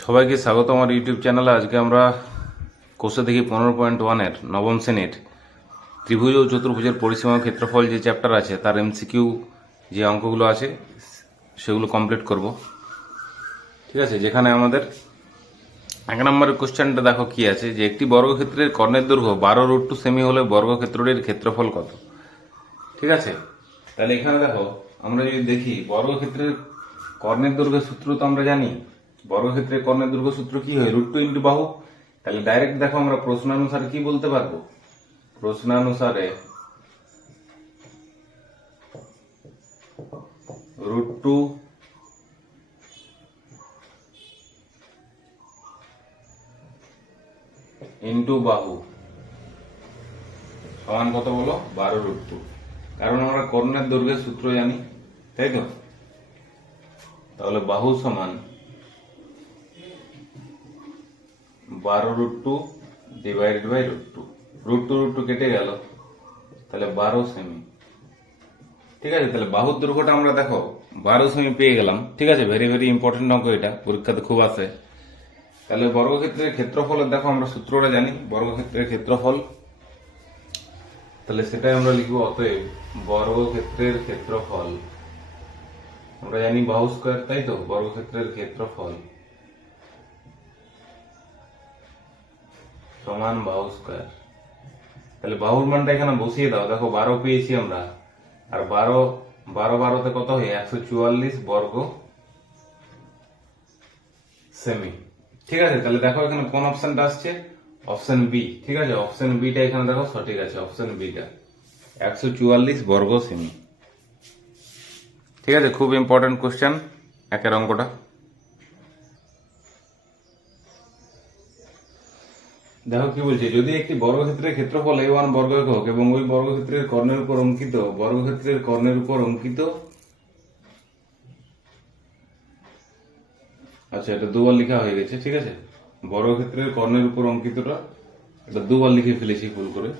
সবাইকে স্বাগত আমার ইউটিউব চ্যানেলে। আজকে আমরা কোষে দেখি 15.1-এর নবম শ্রেণীর ত্রিভুজ ও চতুর্ভুজের পরিসীমা ও ক্ষেত্রফল যে চ্যাপ্টার আছে তার এমসিকিউ যে অঙ্কগুলো আছে সেগুলো কমপ্লিট করব। ঠিক আছে, যেখানে আমাদের 1 নম্বরের কোশ্চেনটা দেখো কি আছে, যে একটি বর্গক্ষেত্রের কর্ণের দৈর্ঘ্য 12√2 সেমি হলে বর্গক্ষেত্রটির ক্ষেত্রফল কত। ঠিক আছে, তাহলে এখানে দেখো আমরা যদি দেখি বর্গক্ষেত্রের কর্ণের দৈর্ঘ্যের সূত্র তো আমরা জানি। বর্গক্ষেত্রের কর্ণের দৈর্ঘ্য সূত্র কি হয়? √2 ইন্টু বাহু। তাহলে ডাইরেক্ট দেখো আমরা প্রশ্নানুসারে কি বলতে পারবো? প্রশ্নানুসারে √2 ইন্টু বাহু সমান কত বলো? 12√2। কারণ আমরা কর্ণের দৈর্ঘ্যের সূত্র জানি, তাই তো? তাহলে বাহু সমান 12√2 ডিভাইডেড বাই √2। √2 কেটে গেল, তাহলে 12 সেমি। ঠিক আছে, তাহলে বাহুর দৈর্ঘ্যটা আমরা দেখো 12 সেমি পেয়ে গেলাম। ঠিক আছে, ভেরি ভেরি ইম্পর্টেন্ট অঙ্ক, এটা পরীক্ষাতে খুব আসে। তাহলে বর্গক্ষেত্রের ক্ষেত্রফলের দেখো আমরা সূত্রটা জানি, বর্গক্ষেত্রের ক্ষেত্রফল। তাহলে সেটাই আমরা লিখবো, অতএব বর্গক্ষেত্রের ক্ষেত্রফল আমরা জানি বাহু স্কয়ার, তাই তো? বর্গক্ষেত্রের ক্ষেত্রফল সমান বাহু স্কয়ার। তাহলে বাহুর মানটা এখানে বসিয়ে দাও। দেখো 12 পেয়েছি আমরা, আর 12 কত হয়? 144 বর্গ সেমি। ঠিক আছে, তাহলে দেখো এখানে কোন অপশনটা আসছে? Option B. ঠিক আছে, অপশন বিটা এখানে দেখো সঠিক আছে, অপশন বিটা 144 বর্গ সেমি। ঠিক আছে, খুব ইম্পর্টেন্ট কোশ্চেন একের অঙ্কটা। দেখো কি বলছে, যদি একটি বর্গক্ষেত্রের ক্ষেত্রফল a1 বর্গ একক এবং ওই বর্গক্ষেত্রের কর্ণের উপর অঙ্কিত আচ্ছা, এটা দুবার লেখা হয়ে গেছে। ঠিক আছে, বর্গক্ষেত্রের কর্ণের উপর অঙ্কিতটা এটা দুবার লিখে ফেলেছি ভুল করে।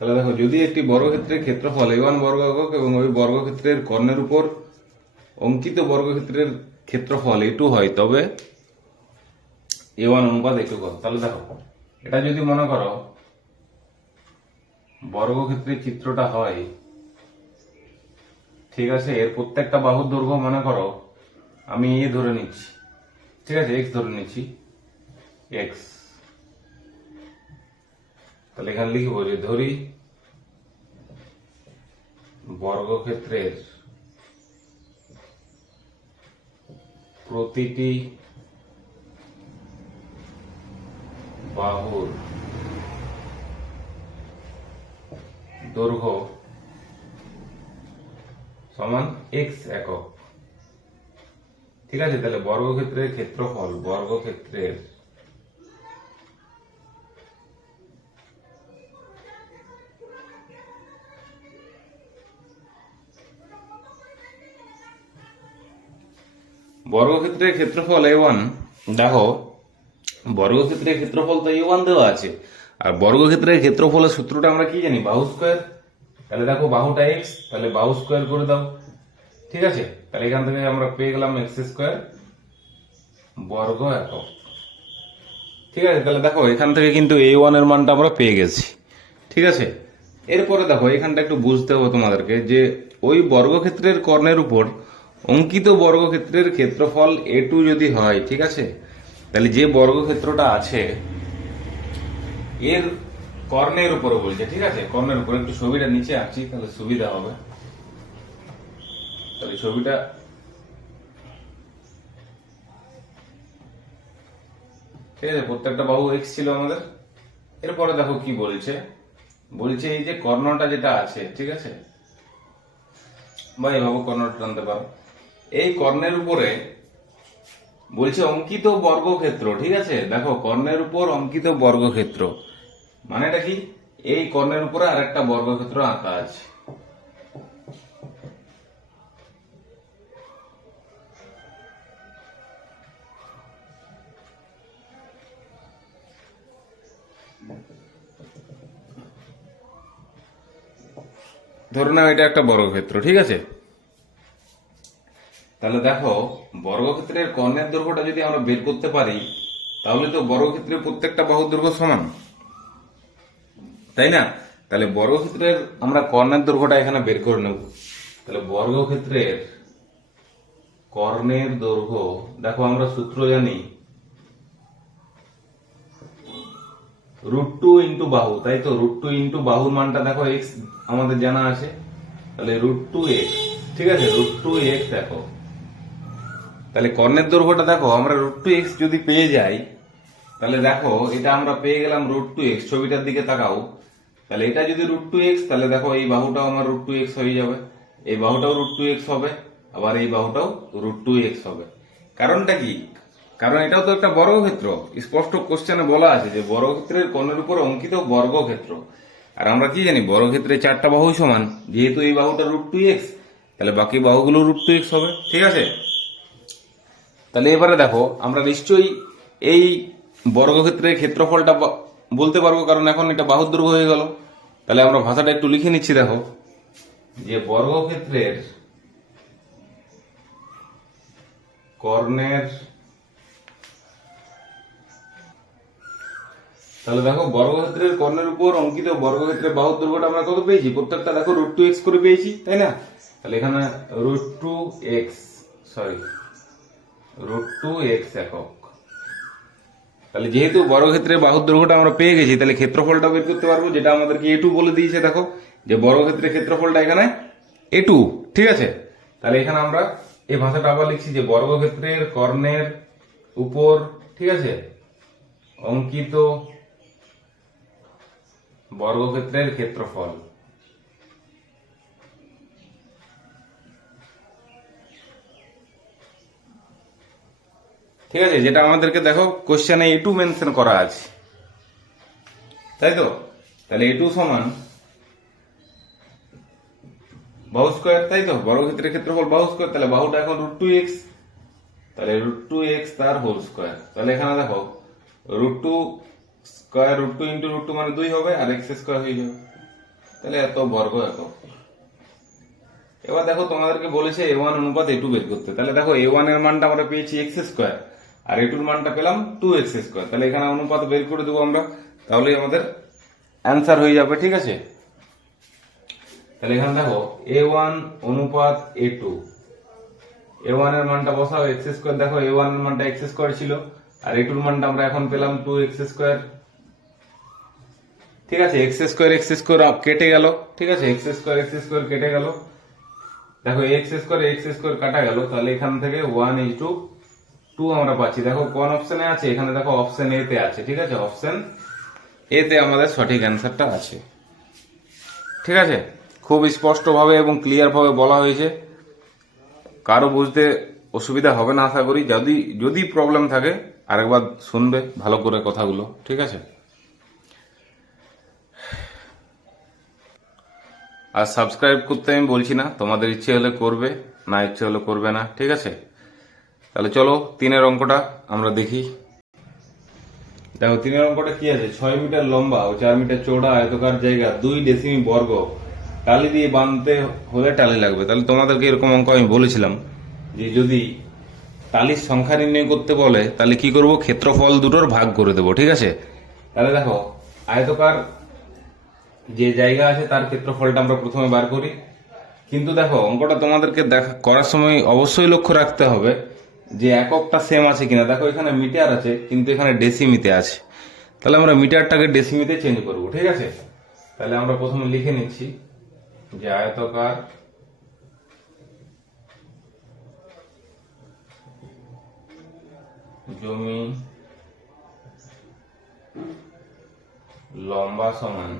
তাহলে দেখো, যদি একটি বর্গক্ষেত্রের ক্ষেত্রফল a1 বর্গ একক এবং ওই বর্গক্ষেত্রের কর্ণের উপর অঙ্কিত বর্গক্ষেত্রের ক্ষেত্রফল a2 হয়, তবে a1 অনুপাত a2 কত। তাহলে দেখো, এটা যদি মনে করো বর্গক্ষেত্রের চিত্রটা হয়, ঠিক আছে, এর প্রত্যেকটা বাহুর দৈর্ঘ্য মনে করো আমি এ ধরে নিচ্ছি, ঠিক আছে, এক্স ধরে নিচ্ছি, এক্স। তাহলে এখানে লিখবো যে ধরি বর্গক্ষেত্রের প্রতিটি বাহুর দৈর্ঘ্য সমান এক্স একক। ঠিক আছে, তাহলে বর্গক্ষেত্রের ক্ষেত্রফল বর্গক্ষেত্রের ক্ষেত্রফল a1। দেখো, বর্গক্ষেত্রের ক্ষেত্রফল তো a1 দেওয়া আছে, আর বর্গক্ষেত্রের ক্ষেত্রফলের সূত্রটা আমরা কি জানি? বাহু স্কয়ার। তাহলে দেখো বাহুটা এক্স, তাহলে বাহু স্কয়ার করে দাও। ঠিক আছে, তাহলে এখান থেকে আমরা পেয়ে গেলাম এক্স স্কয়ার বর্গ একক। ঠিক আছে, তাহলে দেখো এখান থেকে কিন্তু a1 এর মানটা আমরা পেয়ে গেছি। ঠিক আছে, এরপরে দেখো এখানটা একটু বুঝতে হবে তোমাদেরকে, যে ওই বর্গক্ষেত্রের কর্ণের উপর অঙ্কিত বর্গক্ষেত্রের ক্ষেত্রফল a2 যদি হয়, ঠিক আছে, তাহলে যে বর্গক্ষেত্রটা আছে এর কর্ণের উপরে বলছে। ঠিক আছে, কর্ণের উপরে একটু ছবিটা নিচে আঁকছি তাহলে সুবিধা হবে। তাহলে ছবিটা ঠিক আছে, প্রত্যেকটা বাহু এক্স ছিল আমাদের। এরপরে দেখো কি বলছে, বলছে এই যে কর্ণটা যেটা আছে, ঠিক আছে, বা এইভাবে কর্ণটা টানতে পারো, এই কর্ণের উপরে বলছে অঙ্কিত বর্গক্ষেত্র। ঠিক আছে, দেখো কর্ণের উপর অঙ্কিত বর্গক্ষেত্র মানেটা কি? এই কর্ণের উপরে আরেকটা বর্গক্ষেত্র আঁকা আছে, ধরে নাও এটা একটা বর্গক্ষেত্র, ঠিক আছে। তাহলে দেখো বর্গক্ষেত্রের কর্ণের দৈর্ঘ্যটা যদি আমরা বের করতে পারি, তাহলে তো বর্গক্ষেত্রের প্রত্যেকটা বাহুর দৈর্ঘ্য সমান, তাই না? তাহলে বর্গক্ষেত্রের আমরা কর্ণের দৈর্ঘ্যটা এখানে বের করে নেব। তাহলে বর্গক্ষেত্রের কর্ণের দৈর্ঘ্য, দেখো আমরা সূত্র জানি √2 ইন্টু বাহু, তাই তো। √2 ইন্টু বাহুর মানটা দেখো এক্স আমাদের জানা আছে, তাহলে √2x, ঠিক আছে। √2x দেখো, তাহলে কর্ণের দৈর্ঘ্যটা দেখো আমরা √2x যদি পেয়ে যাই, তাহলে দেখো এটা আমরা পেয়ে গেলাম √2x। ছবিটার দিকে তাকাও, তাহলে এটা যদি √2x, তাহলে দেখো এই বাহুটাও আমার √2x হয়ে যাবে, এই বাহুটাও √2x হবে, আবার এই বাহুটাও √2x হবে। কারণটা কি? কারণ এটাও তো একটা বর্গক্ষেত্র, স্পষ্ট কোশ্চেনে বলা আছে যে বর্গক্ষেত্রের কর্ণের উপর অঙ্কিত বর্গক্ষেত্র। আর আমরা কি জানি বর্গক্ষেত্রে 4টা বাহু সমান, যেহেতু এই বাহুটা √2x, তাহলে বাকি বাহুগুলো √2x হবে, ঠিক আছে। তাহলে এবারে দেখো আমরা নিশ্চয়ই এই বর্গক্ষেত্রের ক্ষেত্রফলটা বলতে পারবো, কারণ এখন এটা বাহুর দৈর্ঘ্য হয়ে গেল। তাহলে আমরা ভাষাটা একটু লিখে নিচ্ছি, দেখো যে বর্গক্ষেত্রের কর্ণের, তাহলে দেখো বর্গক্ষেত্রের কর্ণের উপর অঙ্কিত বর্গক্ষেত্রের বাহুর দৈর্ঘ্যটা আমরা কত পেয়েছি? প্রত্যেকটা দেখো √2x করে পেয়েছি, তাই না? তাহলে এখানে √2x একক। তাহলে যেহেতু বর্গক্ষেত্রের বাহুর দৈর্ঘ্যটা আমরা পেয়ে গেছি, তাহলে ক্ষেত্রফলটা বের করতে পারবো, যেটা আমাদেরকে A2 বলে দিয়েছে। দেখো যে বর্গক্ষেত্রের ক্ষেত্রফলটা এখানে A2, ঠিক আছে। তাহলে এখানে আমরা এই ভাষাটা আবার লিখছি যে বর্গক্ষেত্রের কর্ণের উপর, ঠিক আছে, অঙ্কিত বর্গক্ষেত্রের ক্ষেত্রফল। ঠিক আছে, যেটা আমাদেরকে দেখো কোশ্চেনে A2 মেনশন করা আছে, তাই তো। তাহলে A2 সমান বাহু স্কয়ার, তাই তো। বর্গক্ষেত্রের ক্ষেত্রফল বাহু স্কয়ার, তাহলে বাহুটা এখন √2x, তাহলে √2x তার হোল স্কয়ার। তাহলে এখানে দেখো √2 স্কয়ার, √2 ইন্টু √2 মানে 2 হবে, আর x স্কয়ার হয়ে যাবে। তাহলে এত বর্গ একক। এবার দেখো তোমাদেরকে বলেছে A1 অনুপাত A2 বের করতে। তাহলে দেখো A1 এর মানটা আমরা পেয়েছি x স্কয়ার, আর A2 এর মানটা পেলাম 2x স্কয়ার। তাহলে এখানে অনুপাত বের করে দেবো আমরা, তাহলেই আমাদের অ্যান্সার হয়ে যাবে, ঠিক আছে। তাহলে এখানে দেখো A1 অনুপাত A2, A1 এর মানটা বসাও x স্কয়ার, দেখো A1 এর মানটা x স্কয়ার ছিল, আর A2 এর মানটা আমরা এখন পেলাম 2x স্কয়ার, ঠিক আছে। x স্কয়ার কেটে গেল, ঠিক আছে। x স্কয়ার কেটে গেল, দেখো x স্কয়ার কাটা গেল, তাহলে এখান থেকে 1:2 আমরা পাচ্ছি। দেখো কোন অপশনে আছে? এখানে দেখো অপশন এ তে আছে, ঠিক আছে। অপশন এ তে আমাদের সঠিক অ্যান্সারটা আছে, ঠিক আছে। খুব স্পষ্টভাবে এবং ক্লিয়ার ভাবে বলা হয়েছে, কারো বুঝতে অসুবিধা হবে না আশা করি। যদি প্রবলেম থাকে আরেকবার শুনবে ভালো করে কথাগুলো, ঠিক আছে। আর সাবস্ক্রাইব করতে আমি বলছি না, তোমাদের ইচ্ছে হলে করবে, না ইচ্ছে হলে করবে না, ঠিক আছে। তাহলে চলো 3-এর অঙ্কটা আমরা দেখি। দেখো 3-এর অঙ্কটা কি আছে? 6 মিটার লম্বা ও 4 মিটার চৌড়া আয়তকার জায়গা 2 ডেসিমি বর্গ টালি দিয়ে বাঁধতে হলে টালি লাগবে। তাহলে তোমাদেরকে এরকম অঙ্ক আমি বলেছিলাম যে যদি টালির সংখ্যা নির্ণয় করতে বলে, তাহলে কি করব? ক্ষেত্রফল দুটোর ভাগ করে দেবো, ঠিক আছে। তাহলে দেখো আয়তকার যে জায়গা আছে তার ক্ষেত্রফলটা আমরা প্রথমে বার করি। কিন্তু দেখো অঙ্কটা তোমাদেরকে করার সময় অবশ্যই লক্ষ্য রাখতে হবে যে এককটা সেম আছে কিনা। দেখো এখানে মিটার আছে, কিন্তু এখানে ডেসিমিতে আছে। তাহলে আমরা মিটারটাকে ডেসিমিতে চেঞ্জ করব, ঠিক আছে। তাহলে আমরা প্রথমে লিখে নিচ্ছি যে আয়তকার জমি লম্বা সমান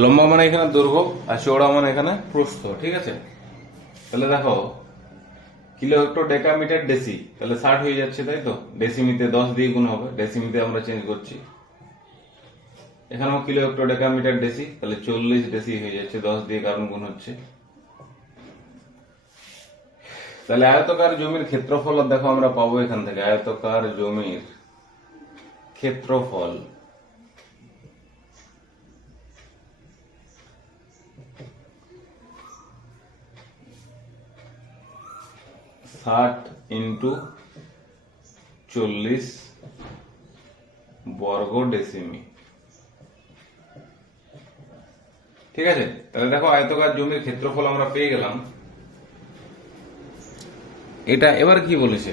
লম্বা মানে এখানে দৈর্ঘ্য, আর চওড়া মানে এখানে প্রস্থ, ঠিক আছে। তাহলে দেখো কিলো হেক্টর ডেকামিটার ডেসি, তাহলে 60 হয়ে যাচ্ছে, তাই তো। ডেসিমিতে 10 দিয়ে গুণ হবে, ডেসিমিতে আমরা চেঞ্জ করছি। এখানেও কিলো হেক্টোডেকামিটার ডেসি, তাহলে 40 ডেসি হয়ে যাচ্ছে, 10 দিয়ে কারণ গুণ হচ্ছে। তাহলে আয়তকার জমির ক্ষেত্রফল দেখো আমরা পাবো এখান থেকে, আয়তকার জমির ক্ষেত্রফল ষাট ইন্টু 40 বর্গ ডেসিমি। ঠিক আছে, তাহলে দেখো আয়তকার জমির ক্ষেত্রফল আমরা পেয়ে গেলাম। এটা এবার কি বলেছে,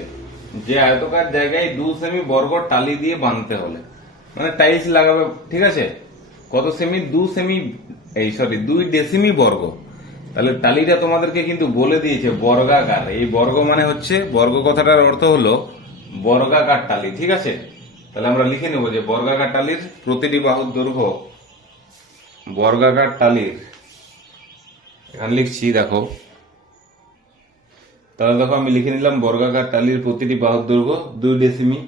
যে আয়তকার জায়গায় 2 সেমি বর্গ টালি দিয়ে বাঁধতে হলে, মানে টাইলস লাগাবে, ঠিক আছে, কত সেমি, 2 সেমি, 2 ডেসিমি বর্গ। তাহলে টালিটা তোমাদেরকে কিন্তু বলে দিয়েছে বর্গাকার, এই বর্গ মানে হচ্ছে, বর্গ কথাটার অর্থ হলো বর্গাকার টালি। ঠিক আছে, তাহলে আমরা লিখে নেব যে বর্গাকার টালির প্রতিটি বাহুর দৈর্ঘ্য, বর্গাকার টালির, এখানে লিখছি দেখো, তাহলে দেখো আমি লিখে নিলাম বর্গাকার টালির প্রতিটি বাহুর দৈর্ঘ্য 2 ডেসিমি।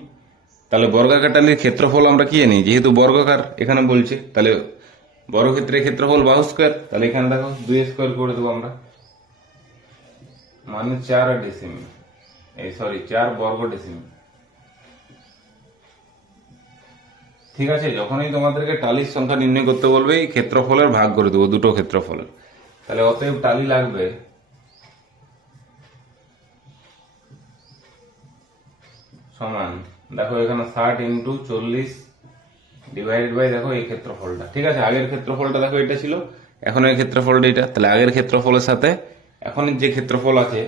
তাহলে বর্গাকার টালির ক্ষেত্রফল আমরা কি জানি, যেহেতু বর্গাকার এখানে বলছে, তাহলে বর্গক্ষেত্রের ক্ষেত্রফল বাহু স্কয়ার, তাহলে এখানে দেখো 2 স্কয়ার করে দেবো আমরা, মানে 4 ডেসিমি, 4 বর্গ ডেসিমি। ঠিক আছে, যখনই তোমাদেরকে টালির সংখ্যা নির্ণয় করতে বলবে, এই ক্ষেত্রফলের ভাগ করে দেবো দুটো ক্ষেত্রফলের। তাহলে অতএব টালি লাগবে সমান, দেখো এখানে 60 ইন্টু 40 ডিভাইডেড বাই দেখো এই ক্ষেত্রফলটা। ঠিক আছে, আগের ক্ষেত্রফলটা দেখো এটা ছিল, এখন এর ক্ষেত্রফলটা এটা, তাহলে আগের ক্ষেত্রফলের সাথে এখন যে ক্ষেত্রফল আছে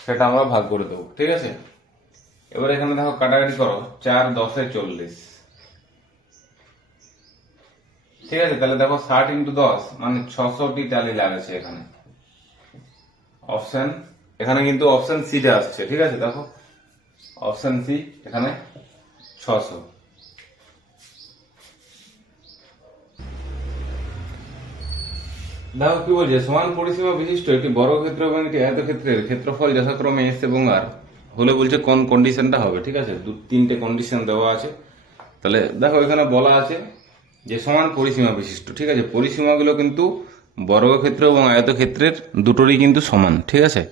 সেটা আমরা ভাগ করে দেবো। ঠিক আছে, এবার এখানে দেখো কাটাকাটি করো, 4 10 40। ঠিক আছে, তাহলে দেখো 60 ইন্টু 10 মানে 600টি টালি লাগাচ্ছে এখানে। অপশন, এখানে কিন্তু অপশন সিটা আসছে। ঠিক আছে, দেখো অপশন সি, এখানে 600। দেখো কি বলছে, সমান পরিসীমা বিশিষ্ট একটি বর্গক্ষেত্র এবং একটি আয়তক্ষেত্রের ক্ষেত্রফল যথাক্রমে এস এবং আর হলে বলছে কোন কন্ডিশনটা হবে। ঠিক আছে, 3টে কন্ডিশন দেওয়া আছে। তাহলে দেখো এখানে বলা আছে যে সমান পরিসীমা বিশিষ্ট। ঠিক আছে, পরিসীমাগুলো কিন্তু বর্গক্ষেত্র এবং আয়তক্ষেত্রের দুটোরই কিন্তু সমান। ঠিক আছে,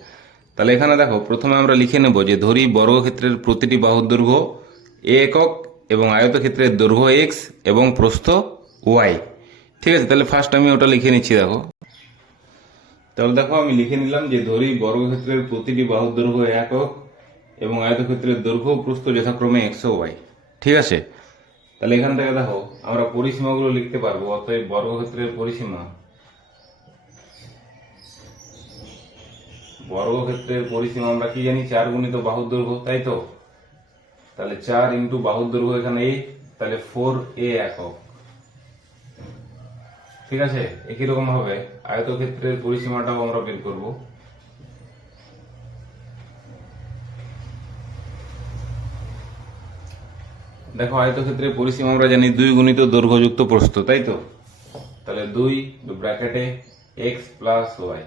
তাহলে এখানে দেখো প্রথমে আমরা লিখে নেব যে ধরি বর্গক্ষেত্রের প্রতিটি বাহুর দৈর্ঘ্য এ একক এবং আয়তক্ষেত্রের দৈর্ঘ্য এক্স এবং প্রস্থ ওয়াই। ঠিক আছে, তাহলে ফার্স্ট আমি ওটা লিখে নিচ্ছি। দেখো, তাহলে দেখো আমি লিখে নিলাম যে ধরি বর্গক্ষেত্রের প্রতিটি বাহুর দৈর্ঘ্য একক এবং আয়তক্ষেত্রের দৈর্ঘ্য প্রস্থ যথাক্রমে এক্স ও ওয়াই। ঠিক আছে, তাহলে এখান থেকে দেখো আমরা পরিসীমাগুলো লিখতে পারবো। অতএব বর্গক্ষেত্রের পরিসীমা, বর্গক্ষেত্রের পরিসীমা আমরা কি জানি, 4 গুণিত বাহুর দৈর্ঘ্য, তাই তো। তাহলে 4 ইন্টু বাহুর দৈর্ঘ্য এখানে এই, তাহলে 4a একক। ঠিক আছে, একই রকম ভাবে আয়তক্ষেত্রের পরিসীমাটাও আমরা বের করব। দেখো আয়তক্ষেত্রের পরিসীমা আমরা জানি 2 গুণিত দৈর্ঘ্যযুক্ত প্রস্থ, তাই তো। তাহলে 2 ব্র্যাকেটে x প্লাস ওয়াই,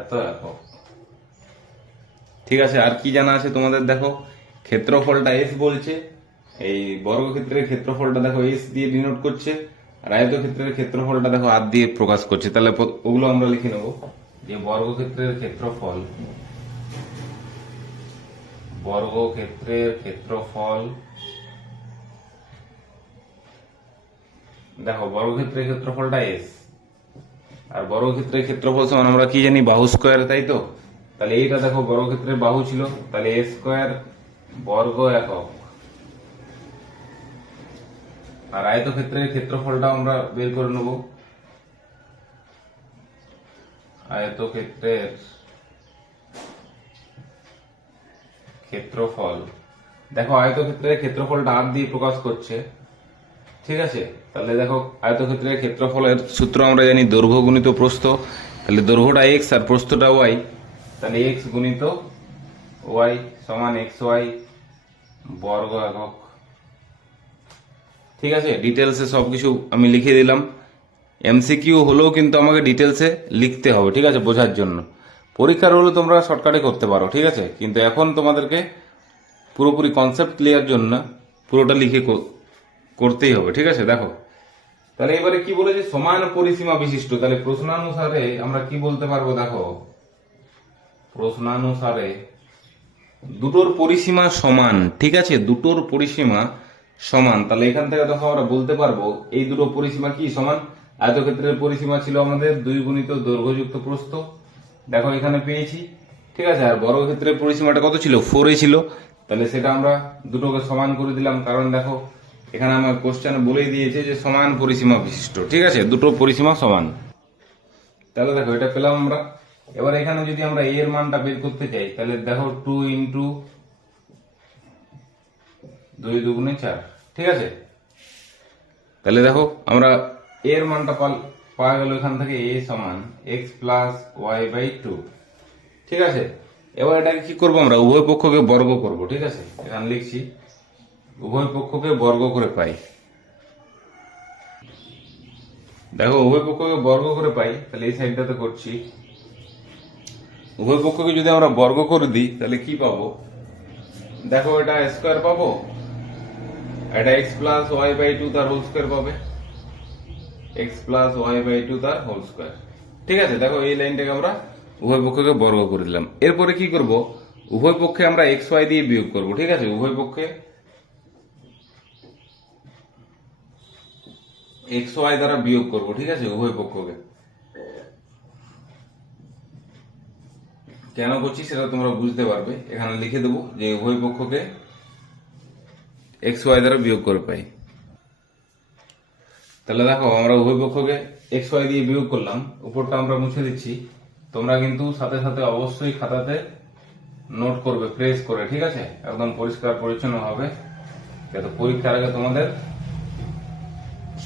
এত একক। ঠিক আছে, আর কি জানা আছে তোমাদের, দেখো ক্ষেত্রফলটা এস বলছে, এই বর্গক্ষেত্রের ক্ষেত্রফলটা দেখো এস দিয়ে ডিনোট করছে, আর আয়তক্ষেত্রের ক্ষেত্রফলটা দেখো আর দিয়ে প্রকাশ করছে। তাহলে ওগুলো আমরা লিখে নেব যে বর্গক্ষেত্রের ক্ষেত্রফল, বর্গক্ষেত্রের ক্ষেত্রফল, দেখো বর্গক্ষেত্রের ক্ষেত্রফলটা এস, আর বর্গক্ষেত্রের ক্ষেত্রফল সমান আমরা কি জানি, বাহু স্কয়ার, তাই তো। তাহলে এইটা দেখো বর্গক্ষেত্রের বাহু ছিল, তাহলে এ স্কয়ার বর্গ একক। আর আয়তক্ষেত্রের ক্ষেত্রফলটা আমরা বের করে নেব, আয়তক্ষেত্রের ক্ষেত্রফল, দেখো আয়তক্ষেত্রের ক্ষেত্রফলটা আর দিয়ে প্রকাশ করছে। ঠিক আছে, তাহলে দেখো আয়তক্ষেত্রের ক্ষেত্রফলের সূত্র আমরা জানি দৈর্ঘ্য গুণিত প্রস্থ, তাহলে দৈর্ঘ্যটা এক্স আর প্রস্থটা ওয়াই, তাহলে এক্স গুণিত ওয়াই সমান এক্স ওয়াই বর্গ একক। ঠিক আছে, ডিটেলসে সবকিছু আমি লিখে দিলাম। এমসিকিউ হলেও কিন্তু আমাকে ডিটেলসে লিখতে হবে। ঠিক আছে, বোঝার জন্য। পরীক্ষার হলে তোমরা শর্টকাটে করতে পারো। ঠিক আছে, কিন্তু এখন তোমাদেরকে পুরোপুরি কনসেপ্ট ক্লিয়ার জন্য পুরোটা লিখে করতেই হবে, ঠিক আছে। দেখো তাহলে এবারে কি বলেছে, সমান পরিসীমা বিশিষ্ট। তাহলে প্রশ্নানুসারে আমরা কি বলতে পারবো, দেখো প্রশ্নানুসারে দুটোর পরিসীমা সমান, ঠিক আছে, দুটোর পরিসীমা সমান। তাহলে এখান থেকে দেখো আমরা বলতে পারবো এই দুটো পরিসীমা কি সমান। আয়তক্ষেত্রের পরিসীমা ছিল আমাদের 2 গুণিত দৈর্ঘ্যযুক্ত প্রস্থ, দেখো এখানে পেয়েছি, ঠিক আছে। আর বর্গক্ষেত্রের পরিসীমাটা কত ছিল, 4 ছিল। তাহলে সেটা আমরা দুটোকে সমান করে দিলাম, কারণ দেখো এখানে আমার কোশ্চেন বলেই দিয়েছে যে সমান পরিসীমা বিশিষ্ট, ঠিক আছে, দুটো পরিসীমা সমান। তাহলে দেখো এটা পেলাম আমরা। এবার এখানে যদি আমরা a এর মানটা বের করতে চাই, তাহলে দেখো 2 ইন্টু 2 দুগুণে 4, ঠিক আছে। তাহলে দেখো আমরা a এর মানটা পাওয়া গেল এখান থেকে, a সমান x প্লাস ওয়াই বাই 2, ঠিক আছে। এবার এটাকে কি করবো, আমরা উভয় পক্ষকে বর্গ করব, ঠিক আছে। এখানে লিখছি উভয় পক্ষকে বর্গ করে পাই। দেখো উভয় পক্ষকে বর্গ করে পাই, তাহলে এই সাইডটাতে করছি। উভয় পক্ষকে যদি আমরা বর্গ করে দিই তাহলে কি পাবো, দেখো এটা স্কোয়ার পাবো, এটা x প্লাস ওয়াই বাই 2 তার হোল স্কোয়ার পাবে, x প্লাস ওয়াই বাই 2 তার হোল স্কোয়ার, ঠিক আছে। দেখো এই লাইনটাকে আমরা উভয় পক্ষকে বর্গ করে দিলাম। এরপরে কি করব, উভয় পক্ষে আমরা এক্স ওয়াই দিয়ে বিয়োগ করব, ঠিক আছে। উভয় পক্ষে এক্স ওয়াই দ্বারা বিয়োগ করব, ঠিক আছে, উভয় পক্ষকে। কেন করছি সেটা তোমরা বুঝতে পারবে। এখানে লিখে দেবো যে উভয় পক্ষকে এক্স ওয়াই দ্বারা বিয়োগ করে পাই। তাহলে দেখো আমরা উভয় পক্ষকে এক্স ওয়াই দিয়ে বিয়োগ করলাম, উপরটা আমরা মুছে দিচ্ছি। তোমরা কিন্তু সাথে সাথে অবশ্যই খাতাতে নোট করবে প্রেস করে, ঠিক আছে, একদম পরিষ্কার পরিচ্ছন্ন হবে, যাতে পরীক্ষার আগে তোমাদের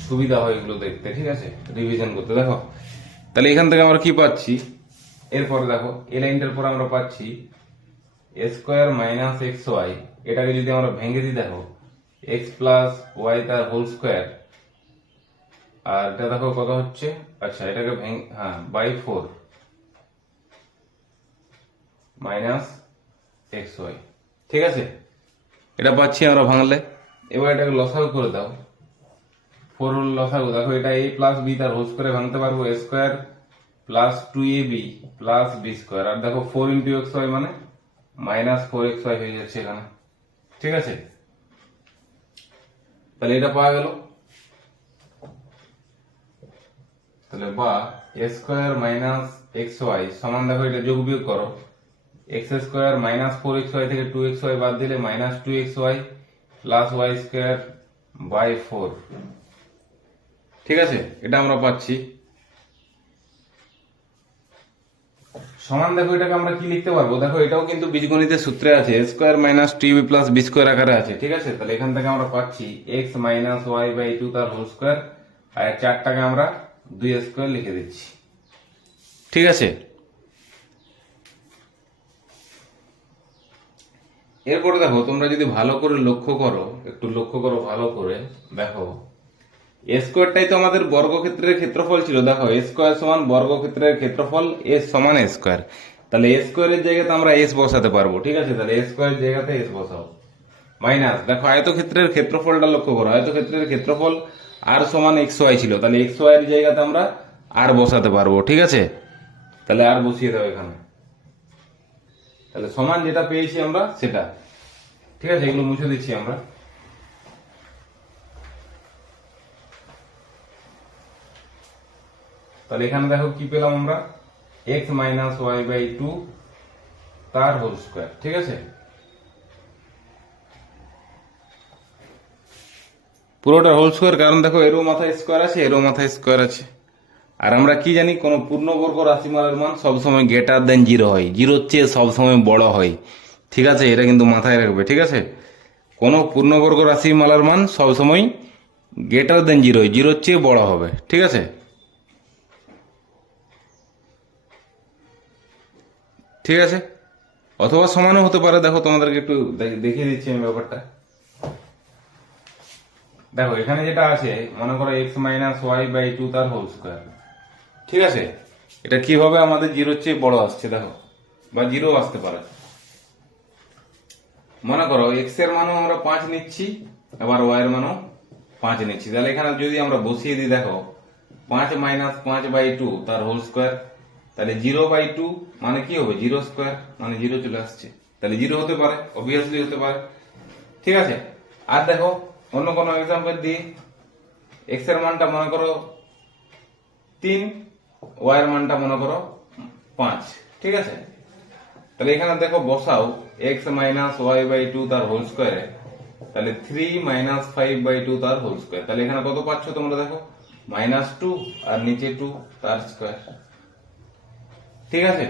সুবিধা হয় এগুলো দেখতে, ঠিক আছে, রিভিশন করতে। দেখো তাহলে এখান থেকে আমরা কি পাচ্ছি, এরপর দেখো এই লাইনটার পর আমরা পাচ্ছি এ স্কোয়ার মাইনাস এক্স ওয়াই। এটাকে যদি আমরা ভেঙে দিই, দেখো এক্স প্লাস ওয়াই তার হোল স্কোয়ার, আর এটা দেখো কত হচ্ছে, আচ্ছা এটাকে হ্যাঁ বাই 4 মাইনাস এক্স ওয়াই, ঠিক আছে, এটা পাচ্ছি আমরা ভাঙলে। এবার এটাকে লসাগু করে দাও, 4 হল লসাগু। দেখো এটা a প্লাস বি তার হোল স্কোয়ারে ভাঙতে পারবো, a square plus 2ab plus b square. আর দেখো 4 ইন্টু এক্স ওয়াই মানে মাইনাস 4xy হয়ে যাচ্ছে এখানে, ঠিক আছে। তাহলে এটা পাওয়া গেল। তাহলে বা এ স্কোয়ার মাইনাস এক্স ওয়াই সমান, দেখো এটা যোগ বিয়োগ করো, এক্স স্কোয়ার মাইনাস 4xy থেকে 2xy বাদ দিলে minus 2xy plus Y square by 4, ঠিক আছে, এটা আমরা পাচ্ছি। সমান দেখো এটাকে আমরা কি লিখতে পারবো, দেখো এটাও কিন্তু বীজগণিতের সূত্রে আছে, a square minus 2ab plus b square আকারে আছে, ঠিক আছে। তাহলে এখান থেকে আমরা পাচ্ছি এক্স মাইনাস ওয়াই বাই 2 তার হোল স্কোয়ার, আর 4টাকে আমরা 2 স্কোয়ার লিখে দিচ্ছি, ঠিক আছে। এরপরে দেখো তোমরা যদি ভালো করে লক্ষ্য করো, একটু লক্ষ্য করো ভালো করে, দেখো এ স্কোয়ারটাই তো আমাদের বর্গক্ষেত্রের ক্ষেত্রফল ছিল। দেখো এ স্কোয়ার সমান বর্গক্ষেত্রের ক্ষেত্রফল এস সমান এ স্কোয়ার। তাহলে এ স্কোয়ারের জায়গাতে আমরা এস বসাতে পারবো, ঠিক আছে। তাহলে এ স্কোয়ারের জায়গাতে এস বসাও, মাইনাস দেখো আয়তক্ষেত্রের ক্ষেত্রফলটা লক্ষ্য করো, আয়তক্ষেত্রের ক্ষেত্রফল আর সমান এক্স ওয়াই ছিল, তাহলে এক্স ওয়াই এর জায়গাতে আমরা আর বসাতে পারবো, ঠিক আছে। তাহলে আর বসিয়ে দাও এখানে, তাহলে সমান যেটা পেয়েছি আমরা সেটা, ঠিক আছে। এগুলো মুছে দিচ্ছি আমরা। তাহলে এখানে দেখো কি পেলাম আমরা, এক্স মাইনাস ওয়াই বাই 2 তার হোল স্কোয়ার, ঠিক আছে। পুরোটা হোল স্কোয়ার, কারণ দেখো এরও মাথায় স্কোয়ার আছে, এরও মাথায় স্কোয়ার আছে। আর আমরা কি জানি, কোন পূর্ণবর্গ রাশিমালার মান সবসময় গ্রেটার দেন 0 হয়, 0-র চেয়ে সবসময় বড় হয়, ঠিক আছে। এটা কিন্তু মাথায় রাখবে, ঠিক আছে। কোন পূর্ণবর্গ রাশিমালার মান সবসময় গ্রেটার দেন 0 হয়, 0-র চেয়ে বড় হবে, ঠিক আছে। ঠিক আছে, অথবা সমানও হতে পারে। দেখো তোমাদেরকে একটু দেখিয়ে দিচ্ছি আমি ব্যাপারটা। দেখো এখানে যেটা আছে, মনে করো এক্স মাইনাস ওয়াই বাই 2 তার হোল স্কোয়ার, ঠিক আছে। এটা কি হবে, আমাদের 0-র চেয়ে বড় আসছে, দেখো, বা 0 আসতে পারে। মনে করো এক্স এর মানও আমরা 5 নিচ্ছি, আবার ওয়াই এর মানও 5 নিচ্ছি। তাহলে এখানে যদি আমরা বসিয়ে দিই, দেখো 5 মাইনাস 5/2 তার হোল স্কোয়ার, তাহলে 0/2 মানে কি হবে 0 স্কোয়ার, মানে 0 চলে আসছে। তাহলে 0 হতে পারে, অবভিয়াসলি হতে পারে। ঠিক আছে, আর দেখো অন্য কোনো এক্সাম্পল দিই। এক্স এর মানটা মনে করো 3, ওয়াই এর মানটা মনে করো 5। ঠিক আছে, তাহলে এখানে দেখো বসাও এক্স মাইনাস ওয়াই/2 তার হোল স্কোয়ারে, তাহলে 3 মাইনাস 5/2 তার হোল স্কোয়ার। তাহলে এখানে কত পাচ্ছ তোমরা দেখো, -2 আর নিচে 2 তার স্কোয়ার। ঠিক আছে,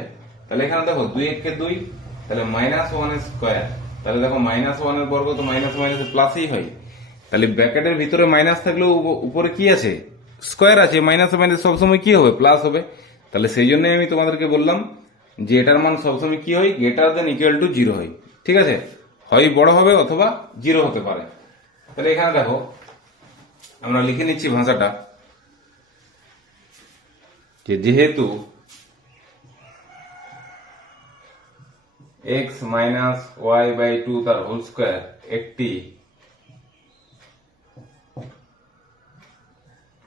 তাহলে এখানে দেখো 2 একে 2, তাহলে -1 স্কোয়ার। তাহলে দেখো -1 এর বর্গ তো মাইনাস মাইনাস প্লাসই হয়। তাহলে ব্র্যাকেটের ভিতরে মাইনাস থাকলেও উপরে কি আছে, স্কোয়ার আছে। মাইনাস মাইনাস সবসময় কি হবে, প্লাস হবে। তাহলে সেই জন্যই আমি তোমাদেরকে বললাম যে এটার মান সবসময় কি হয়, গ্রেটার দেন ইকুয়াল টু 0 হয়। ঠিক আছে, হয় বড় হবে অথবা 0 হতে পারে। তাহলে এখানে দেখো আমরা লিখে নিচ্ছি ভাষাটা, যে যেহেতু x মাইনাস ওয়াই/2 তার হোল স্কোয়ার একটি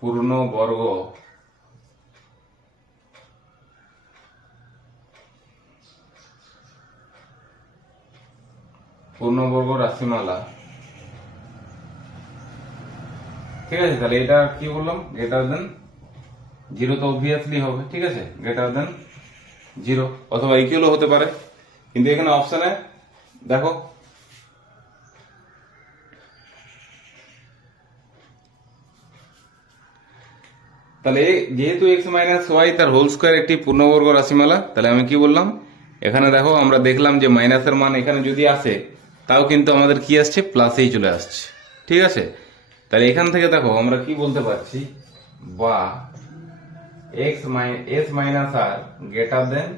পূর্ণবর্গ রাশিমালা। ঠিক আছে, তাহলে এটা কি বললাম, গ্রেটার দেন 0 তো অবভিয়াসলি হবে। ঠিক আছে, গ্রেটার দেন 0 অথবা ইকুয়ালও হতে পারে, কিন্তু এখানে অপশনে দেখো তাহলে যেহেতু এক্স মাইনাস ওয়াই তার হোল স্কোয়ার একটি পূর্ণবর্গ রাশিমালা, তাহলে আমি কি বললাম, এখানে দেখো আমরা দেখলাম যে মাইনাসের মান এখানে যদি আসে তাও কিন্তু আমাদের কি আসছে, প্লাসেই চলে আসছে। ঠিক আছে, তাহলে এখান থেকে দেখো আমরা কি বলতে পারছি, বা এস মাইনাস আর গ্রেটার দেন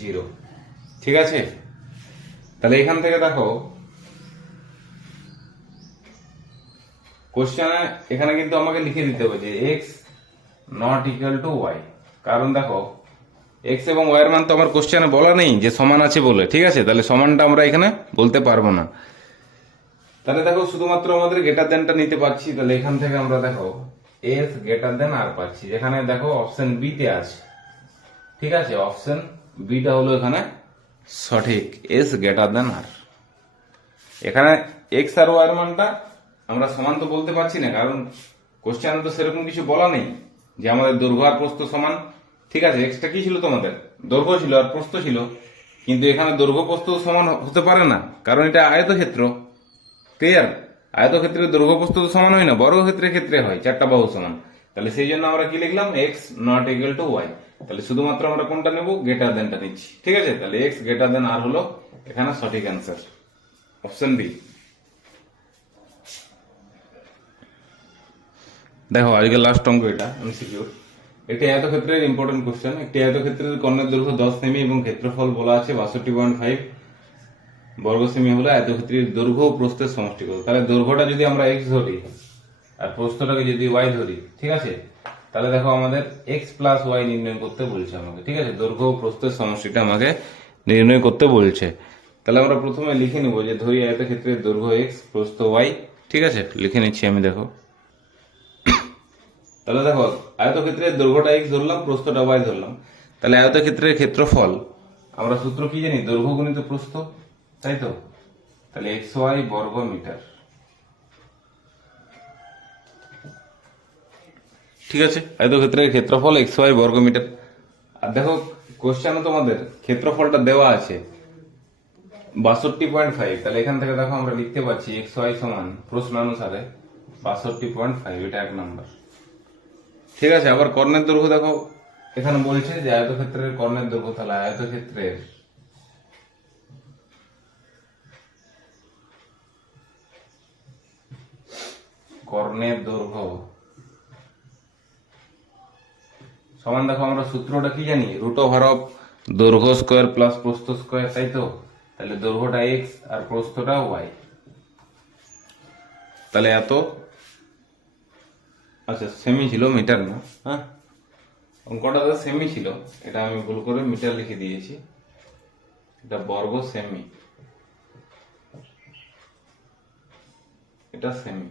0। ঠিক আছে, তাহলে এখান থেকে দেখো কোশ্চেনে এখানে কিন্তু আমাকে লিখে দিতে হবে যে X not equal to Y. কারণ দেখো এক্স এবং ওয়াই এর মান তো আমার কোশ্চেনে বলা নেই যে সমান আছে বলে। ঠিক আছে, তাহলে সমানটা আমরা এখানে বলতে পারবো না। তাহলে দেখো শুধুমাত্র আমাদের গ্রেটার দেনটা নিতে পারছি। তাহলে এখান থেকে আমরা দেখো এস গ্রেটার দেন আর পাচ্ছি, যেখানে দেখো অপশন বি তে আছে। ঠিক আছে, অপশন বিটা হলো এখানে সঠিক, এস গ্রেটার দেন আর। এখানে এক্স আর ওয়াই এর মানটা আমরা সমান তো বলতে পারছি না, কারণ কোশ্চেনে তো সেরকম কিছু বলা নেই যে আমাদের দৈর্ঘ্য আর প্রস্থ সমান। ঠিক আছে, এক্সটা কি ছিল তোমাদের, দৈর্ঘ্য ছিল আর প্রস্থ ছিল, কিন্তু এখানে দৈর্ঘ্য প্রস্থ সমান হতে পারে না, কারণ এটা আয়তক্ষেত্র। ক্লিয়ার, আয়তক্ষেত্রের দৈর্ঘ্য প্রস্থ তো সমান হয় না, বর্গক্ষেত্রের ক্ষেত্রে হয়, চারটা বাহু সমান। তাহলে সেই জন্য আমরা কি লিখলাম, X not equal to Y. তাহলে শুধুমাত্র আমরা কোনটা নেব, গ্রেটার দেনটা নিচ্ছি। ঠিক আছে, তাহলে এক্স গ্রেটার দেন আর হলো এখানে সঠিক অ্যান্সার, অপশন বি। দেখো আজকে লাস্ট অঙ্ক এটা এমসিকিউ। একটি আয়তক্ষেত্রের ইম্পর্টেন্ট কোশ্চেন। একটি আয়তক্ষেত্রের কর্ণের দৈর্ঘ্য 10 সেমি এবং ক্ষেত্রফল বলা আছে 62.5 বর্গ সেমি হলে আয়তক্ষেত্রের দৈর্ঘ্য ও প্রস্থের সমষ্টি কত। তাহলে দৈর্ঘ্যটা যদি আমরা এক্স ধরি আর প্রস্থটাকে যদি ওয়াই ধরি, ঠিক আছে, তাহলে দেখো আমাদের এক্স প্লাস ওয়াই নির্ণয় করতে বলছে আমাকে। ঠিক আছে, দৈর্ঘ্য ও প্রস্থের সমষ্টিটা আমাকে নির্ণয় করতে বলছে। তাহলে আমরা প্রথমে লিখে নিব যে ধরি আয়তক্ষেত্রের দৈর্ঘ্য এক্স, প্রস্থ ওয়াই। ঠিক আছে, লিখে নিচ্ছি আমি। দেখো তাহলে দেখো আয়তক্ষেত্রের দৈর্ঘ্যটা এক্স ধরলাম, প্রস্থটা ওয়াই ধরলাম। তাহলে আয়তক্ষেত্রের ক্ষেত্রফল আমরা সূত্র কি জানি, দৈর্ঘ্য গুণিত প্রস্থ, তাই তো। তাহলে এক্স ওয়াই বর্গ মিটার। ঠিক আছে, আয়তক্ষেত্রের ক্ষেত্রফল এক্স ওয়াই বর্গ মিটার। আর দেখো কোশ্চেনে তোমাদের ক্ষেত্রফলটা দেওয়া আছে 62.5। তাহলে এখান থেকে দেখো আমরা লিখতে পারছি এক্স ওয়াই সমান প্রশ্নানুসারে 62.5, এটা 1 নম্বর। ঠিক আছে, আবার কর্ণের দৈর্ঘ্য দেখো এখানে বলছে যে আয়তক্ষেত্রের কর্ণের দৈর্ঘ্য, তাহলে আয়তক্ষেত্রের কর্ণের দৈর্ঘ্য সমান, দেখো আমরা সূত্রটা কি জানি, রুট ওভার অফ দৈর্ঘ্য স্কোয়ার প্লাস প্রস্থ স্কোয়ার, তাই তো। তাহলে দৈর্ঘ্যটা এক্স আর প্রস্থটা ওয়াই। তাহলে এত, আচ্ছা সেমি ছিল, মিটার না। হ্যাঁ, অঙ্কটা তো সেমি ছিল, এটা আমি ভুল করে মিটার লিখে দিয়েছি। এটা বর্গ সেমি, এটা সেমি।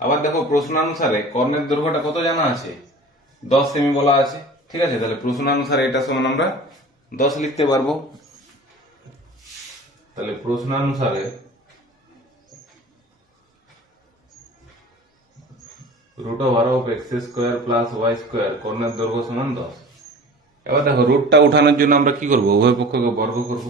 আবার দেখো প্রশ্নানুসারে কর্ণের দৈর্ঘ্যটা কত জানা আছে, 10 সেমি বলা আছে। ঠিক আছে, তাহলে প্রশ্নানুসারে এটা সমান আমরা 10 লিখতে পারবো। তাহলে প্রশ্নানুসারে √(x² + y² কর্ণের দৈর্ঘ্য সমান 10। এবার দেখো রুটটা উঠানোর জন্য আমরা কি করব, উভয় পক্ষকে বর্গ করব।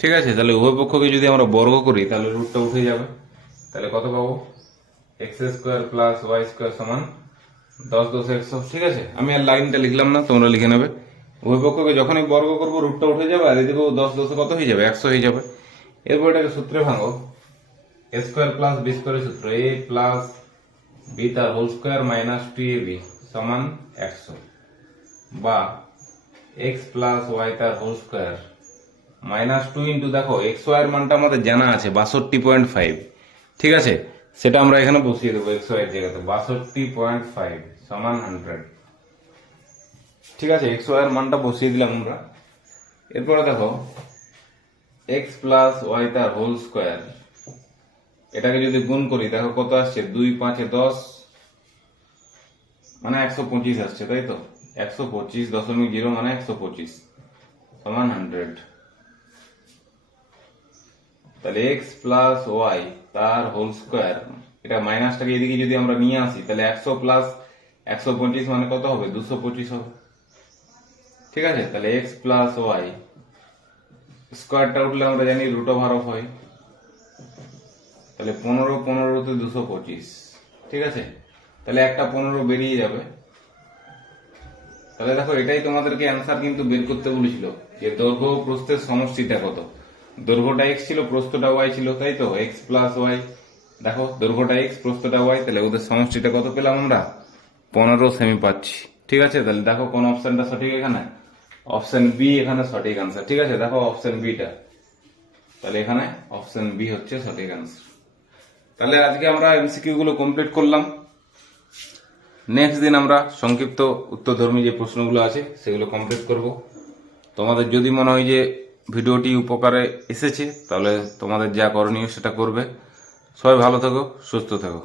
ঠিক আছে, তাহলে উভয় পক্ষকে যদি আমরা বর্গ করি তাহলে রুটটা উঠে যাবে। তাহলে কত পাবো, x² + y² সমান 10 × 100। ঠিক আছে, আমি আর লাইনটা লিখলাম না, তোমরা লিখে নেবে। উভয় পক্ষকে যখনই বর্গ করবো রুটটা উঠে যাবে, আর এদিকেও 10 10 কত হয়ে যাবে, 100 হয়ে যাবে। এরপর এটাকে সূত্রে ভাঙো, a² + b² সূত্র, a + b তার হোল স্কয়ার - 2ab সমান 100, বা x + y তার হোল স্কয়ার -2 ইন্টু, দেখো x y এর মানটা আমাদের জানা আছে 62.5। ঠিক আছে, সেটা আমরা এখানে বসিয়ে দেবো x y এর জায়গাতে, 62.5 সমান 100। ঠিক আছে, x y এর মানটা বসিয়ে দিলাম আমরা। এরপরে দেখো x + y তার হোল স্কয়ার, এটাকে যদি গুণ করি দেখো কত আসছে, 2 5 10 মানে 125 আসছে, তাই তো। 125.0 মানে 125 সমান 100। তাহলে x + y তার হোল স্কয়ার, এটা মাইনাসটাকে এদিকে যদি আমরা নিয়ে আসি তাহলে 100 + 125 মানে কত হবে, 225 হবে। ঠিক আছে, তাহলে x + y স্কয়ারটা উঠলে আমরা জানি √of হয়। তাহলে 15 15 তে 225। ঠিক আছে, তাহলে একটা 15 বেরিয়ে যাবে। তাহলে দেখো এটাই তোমাদেরকে অ্যান্সার কিন্তু বের করতে বলেছিল, যে দৈর্ঘ্য ও প্রস্থের সমষ্টিটা কত। দৈর্ঘ্যটা x ছিল, প্রস্থটা y ছিল, তাই তো। x + y, দেখো দৈর্ঘ্যটা x, প্রস্থটা y, তাহলে ওদের সমষ্টিটা কত পেলাম আমরা, 15 সেমি পাচ্ছি। ঠিক আছে, তাহলে দেখো কোন অপশনটা সঠিক এখানে, অপশন বি এখানে সঠিক আনসার। ঠিক আছে, দেখো অপশন বিটা, তাহলে এখানে অপশন বি হচ্ছে সঠিক আনসার। তাহলে আজকে আমরা এমসিকিউ গুলো কমপ্লিট করলাম। নেক্সট দিন আমরা সংক্ষিপ্ত উত্তরধর্মী যে প্রশ্নগুলো আছে সেগুলো কমপ্লিট করব। তোমাদের যদি মনে হয় যে ভিডিওটি উপকারে এসেছে, তাহলে তোমাদের যা করণীয় সেটা করবে। সবাই ভালো থেকো, সুস্থ থেকো।